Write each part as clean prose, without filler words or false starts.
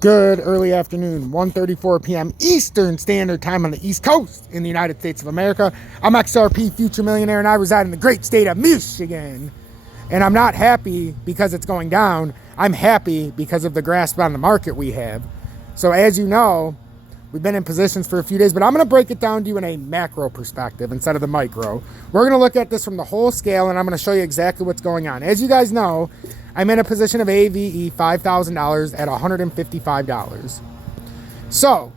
Good early afternoon, 1:34 p.m. Eastern Standard Time on the East Coast in the United States of America. I'm XRP Future Millionaire, and I reside in the great state of Michigan. And I'm not happy because it's going down. I'm happy because of the grasp on the market we have. So as you know, we've been in positions for a few days, but I'm going to break it down to you in a macro perspective instead of the micro. We're going to look at this from the whole scale, and I'm going to show you exactly what's going on. As you guys know, I'm in a position of AVE $5,000 at $155. So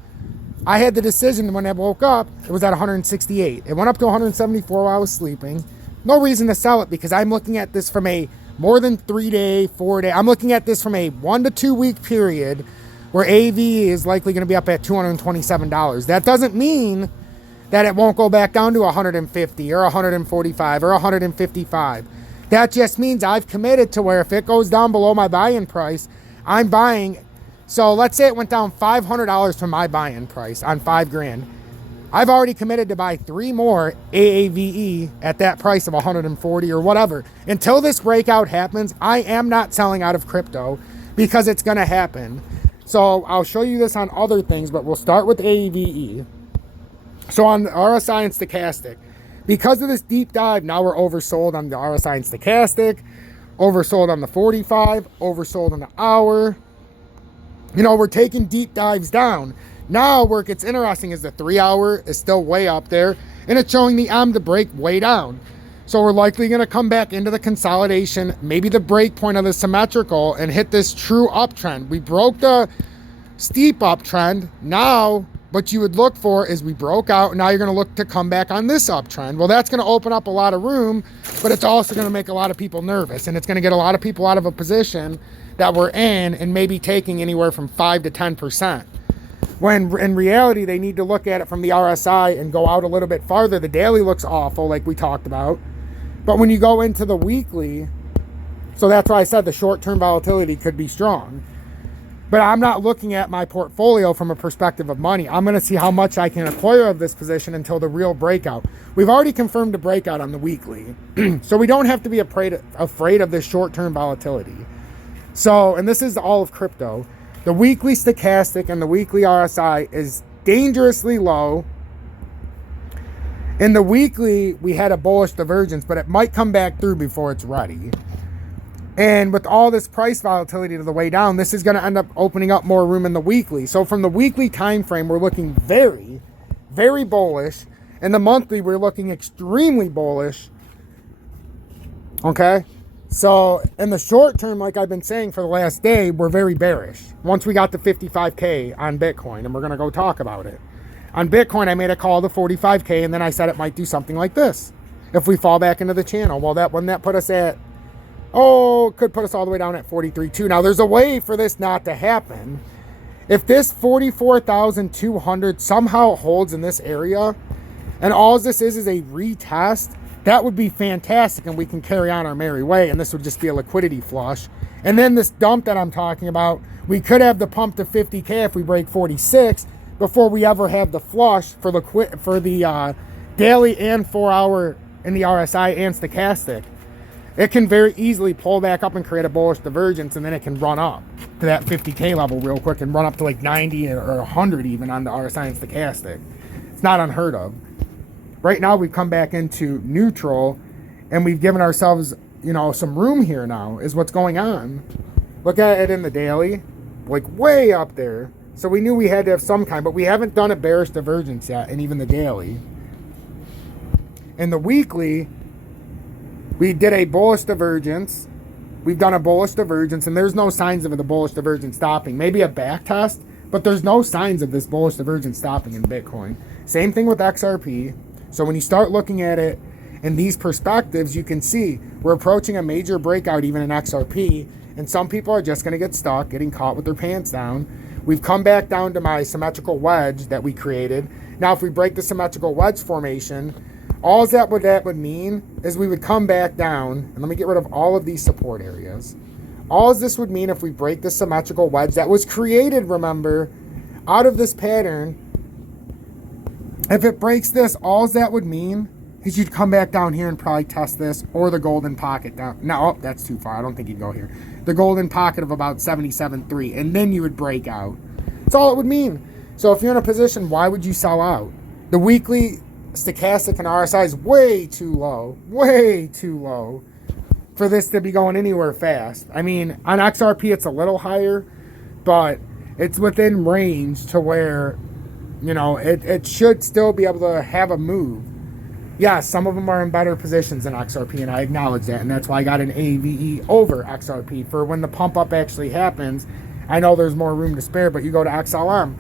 I had the decision when I woke up, it was at 168. It went up to 174 while I was sleeping. No reason to sell it because I'm looking at this from a more than 3 day, 4 day. I'm looking at this from a 1 to 2 week period where AV is likely going to be up at $227. That doesn't mean that it won't go back down to 150 or 145 or 155. That just means I've committed to where if it goes down below my buy-in price, I'm buying. So let's say it went down $500 from my buy-in price on $5,000. I've already committed to buy 3 more AAVE at that price of 140 or whatever. Until this breakout happens, I am not selling out of crypto because it's going to happen. So I'll show you this on other things, but we'll start with AAVE. So on the RSI and stochastic, because of this deep dive, now we're oversold on the RSI and stochastic, oversold on the 45, oversold on the hour. You know, we're taking deep dives down. Now where it gets interesting is the 3 hour is still way up there, and it's showing the M to break way down. So we're likely going to come back into the consolidation, maybe the break point of the symmetrical, and hit this true uptrend. We broke the steep uptrend. Now what you would look for is we broke out, and now you're going to look to come back on this uptrend. Well, that's going to open up a lot of room, but it's also going to make a lot of people nervous, and it's going to get a lot of people out of a position that we're in and maybe taking anywhere from 5 to 10%. When in reality, they need to look at it from the RSI and go out a little bit farther. The daily looks awful, like we talked about. But when you go into the weekly, so that's why I said the short-term volatility could be strong. But I'm not looking at my portfolio from a perspective of money. I'm going to see how much I can acquire of this position until the real breakout. We've already confirmed a breakout on the weekly. So we don't have to be afraid of this short-term volatility. So, and this is all of crypto. The weekly stochastic and the weekly RSI is dangerously low. In the weekly, we had a bullish divergence, but it might come back through before it's ready. And with all this price volatility to the way down, this is going to end up opening up more room in the weekly. So from the weekly time frame, we're looking very, very bullish. In the monthly, we're looking extremely bullish. Okay? So in the short term, like I've been saying for the last day, we're very bearish. Once we got to 55K on Bitcoin, and we're going to go talk about it. On Bitcoin, I made a call to 45K, and then I said it might do something like this if we fall back into the channel. Well, when that put us at, it could put us all the way down at 43.2. Now, there's a way for this not to happen. If this 44,200 somehow holds in this area, and all this is a retest, that would be fantastic, and we can carry on our merry way, and this would just be a liquidity flush. And then this dump that I'm talking about, we could have the pump to 50K if we break 46 before we ever have the flush for the daily and 4 hour in the RSI and stochastic. It can very easily pull back up and create a bullish divergence, and then it can run up to that 50K level real quick and run up to like 90 or 100 even on the RSI and stochastic. It's not unheard of. Right now, we've come back into neutral, and we've given ourselves, some room here now is what's going on. Look at it in the daily, like way up there. So we knew we had to have some kind, but we haven't done a bearish divergence yet, and even the daily. In the weekly, we did a bullish divergence. We've done a bullish divergence, and there's no signs of the bullish divergence stopping. Maybe a back test, but there's no signs of this bullish divergence stopping in Bitcoin. Same thing with XRP. So when you start looking at it in these perspectives, you can see we're approaching a major breakout even in XRP, and some people are just going to get stuck, getting caught with their pants down. We've come back down to my symmetrical wedge that we created. Now, if we break the symmetrical wedge formation, all that would mean is we would come back down, and let me get rid of all of these support areas. All this would mean if we break the symmetrical wedge that was created, remember, out of this pattern, if it breaks this, all that would mean is you'd come back down here and probably test this, or the golden pocket down. No, oh, that's too far. I don't think you'd go here. The golden pocket of about 77.3, and then you would break out. That's all it would mean. So if you're in a position, why would you sell out? The weekly stochastic and RSI is way too low for this to be going anywhere fast. I mean, on XRP it's a little higher, but it's within range to where, you know, it should still be able to have a move. Yeah, some of them are in better positions than XRP, and I acknowledge that, and that's why I got an AVE over XRP for when the pump up actually happens. I know there's more room to spare, but you go to XLM.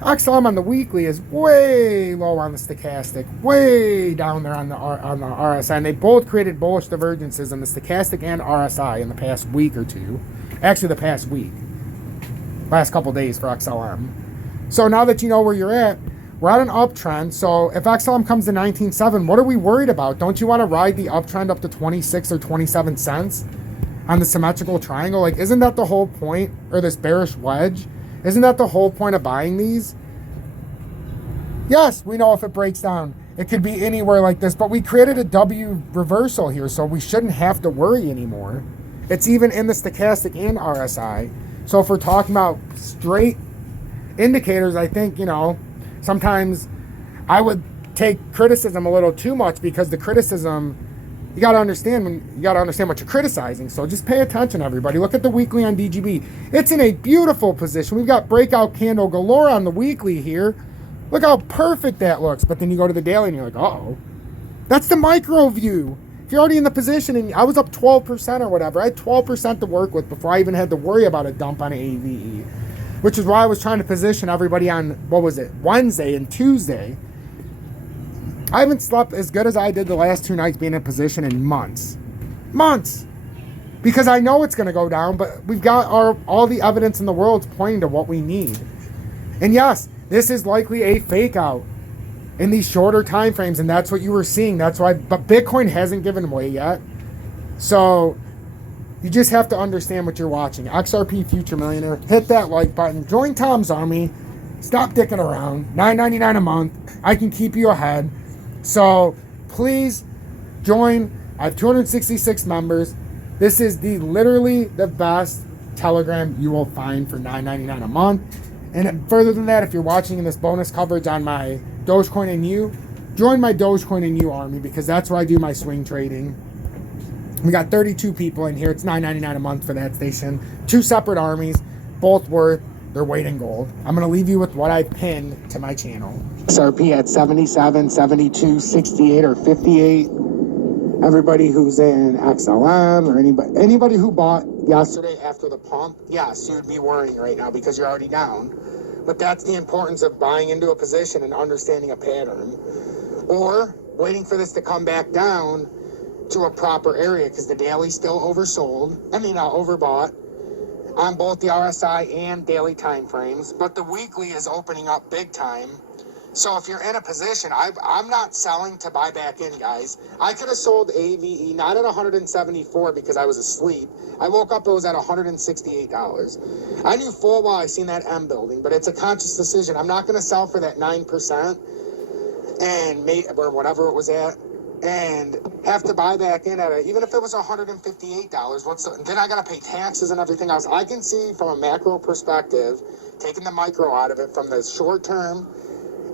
XLM on the weekly is way low on the stochastic, way down there on the RSI, and they both created bullish divergences in the stochastic and RSI in the past week or two. Actually, the past week, last couple days for XLM. So now that you know where you're at, we're on an uptrend. So if XLM comes to 19.7, what are we worried about? Don't you want to ride the uptrend up to 26 or 27 cents on the symmetrical triangle? Like, isn't that the whole point? Or this bearish wedge? Isn't that the whole point of buying these? Yes, we know if it breaks down, it could be anywhere like this, but we created a W reversal here, so we shouldn't have to worry anymore. It's even in the stochastic and RSI. So if we're talking about straight indicators, I think, you know, sometimes I would take criticism a little too much, because the criticism, you got to understand what you're criticizing. So just pay attention, everybody. Look at the weekly on DGB. It's in a beautiful position. We've got breakout candle galore on the weekly here. Look how perfect that looks. But then you go to the daily and you're like, uh-oh. That's the micro view. If you're already in the position, and I was up 12% or whatever, I had 12% to work with before I even had to worry about a dump on AVE. Which is why I was trying to position everybody on, what was it, Wednesday and Tuesday. I haven't slept as good as I did the last 2 nights being in position in months. Months! Because I know it's going to go down, but we've got all the evidence in the world pointing to what we need. And yes, this is likely a fake out in these shorter time frames, and that's what you were seeing. That's why, but Bitcoin hasn't given way yet. So you just have to understand what you're watching. XRP Future Millionaire, hit that like button, join Tom's Army, stop dicking around. $9.99 a month. I can keep you ahead. So please join. I have 266 members. This is literally the best Telegram you will find for $9.99 a month. And further than that, if you're watching in this bonus coverage on my Dogecoin and You, join my Dogecoin and You army, because that's where I do my swing trading. We got 32 people in here. It's $9.99 a month for that station. 2 separate armies, both worth their weight in gold. I'm going to leave you with what I pinned to my channel. XRP at 77, 72, 68, or 58. Everybody who's in XLM or anybody who bought yesterday after the pump, yes, you'd be worrying right now because you're already down. But that's the importance of buying into a position and understanding a pattern. Or waiting for this to come back down to a proper area, because the daily's still overbought on both the RSI and daily time frames. But the weekly is opening up big time. So if you're in a position, I'm not selling to buy back in, guys. I could have sold AVE, not at 174 because I was asleep. I woke up, it was at $168. I knew full well I seen that M building, but it's a conscious decision. I'm not going to sell for that 9% or whatever it was at, and have to buy back in at it, even if it was $158. Then I got to pay taxes and everything else. I can see from a macro perspective, taking the micro out of it from the short term,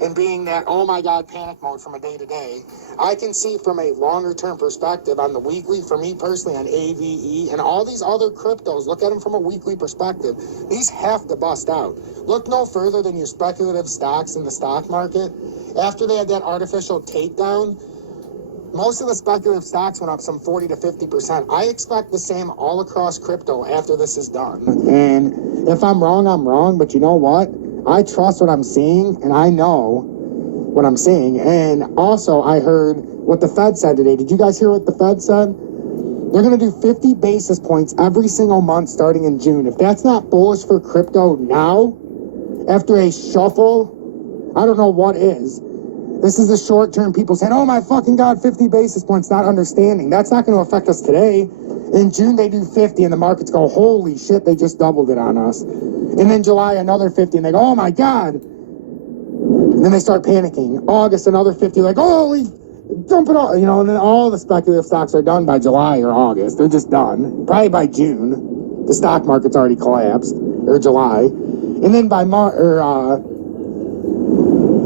and being that, oh my God, panic mode from a day to day, I can see from a longer term perspective on the weekly, for me personally, on AVE and all these other cryptos, look at them from a weekly perspective. These have to bust out. Look no further than your speculative stocks in the stock market. After they had that artificial takedown, most of the speculative stocks went up some 40 to 50%. I expect the same all across crypto after this is done. And if I'm wrong, I'm wrong. But you know what? I trust what I'm seeing, and I know what I'm seeing. And also, I heard what the Fed said today. Did you guys hear what the Fed said? They're going to do 50 basis points every single month starting in June. If that's not bullish for crypto now, after a shuffle, I don't know what is. This is the short term people saying, oh my fucking God, 50 basis points, not understanding. That's not going to affect us today. In June, they do 50, and the markets go, holy shit, they just doubled it on us. And then July, another 50, and they go, oh my God. And then they start panicking. August, another 50, like, holy, dumping all, you know, and then all the speculative stocks are done by July or August. They're just done. Probably by June, the stock market's already collapsed, or July. And then by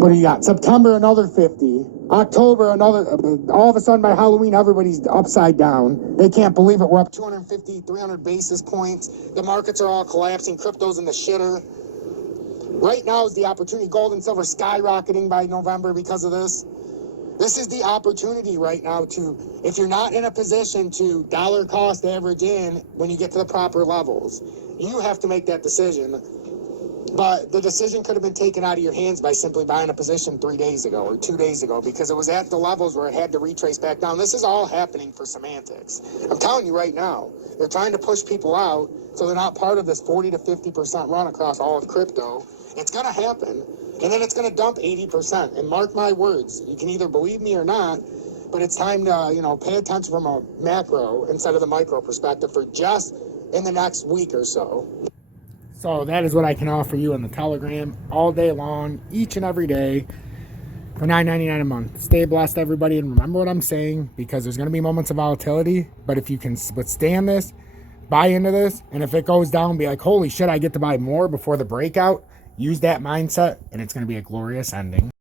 what do you got? September, another 50. October, another. All of a sudden, by Halloween, everybody's upside down. They can't believe it. We're up 250, 300 basis points. The markets are all collapsing. Crypto's in the shitter. Right now is the opportunity. Gold and silver skyrocketing by November because of this. This is the opportunity right now to, if you're not in a position to dollar cost average in when you get to the proper levels, you have to make that decision. But the decision could have been taken out of your hands by simply buying a position 3 days ago or 2 days ago, because it was at the levels where it had to retrace back down. This is all happening for semantics. I'm telling you right now, they're trying to push people out so they're not part of this 40 to 50% run across all of crypto. It's going to happen, and then it's going to dump 80%. And mark my words, you can either believe me or not, but it's time to, you know, pay attention from a macro instead of the micro perspective for just in the next week or so. So that is what I can offer you on the Telegram all day long, each and every day, for $9.99 a month. Stay blessed, everybody, and remember what I'm saying, because there's going to be moments of volatility, but if you can withstand this, buy into this, and if it goes down, be like, holy shit, I get to buy more before the breakout. Use that mindset, and it's going to be a glorious ending.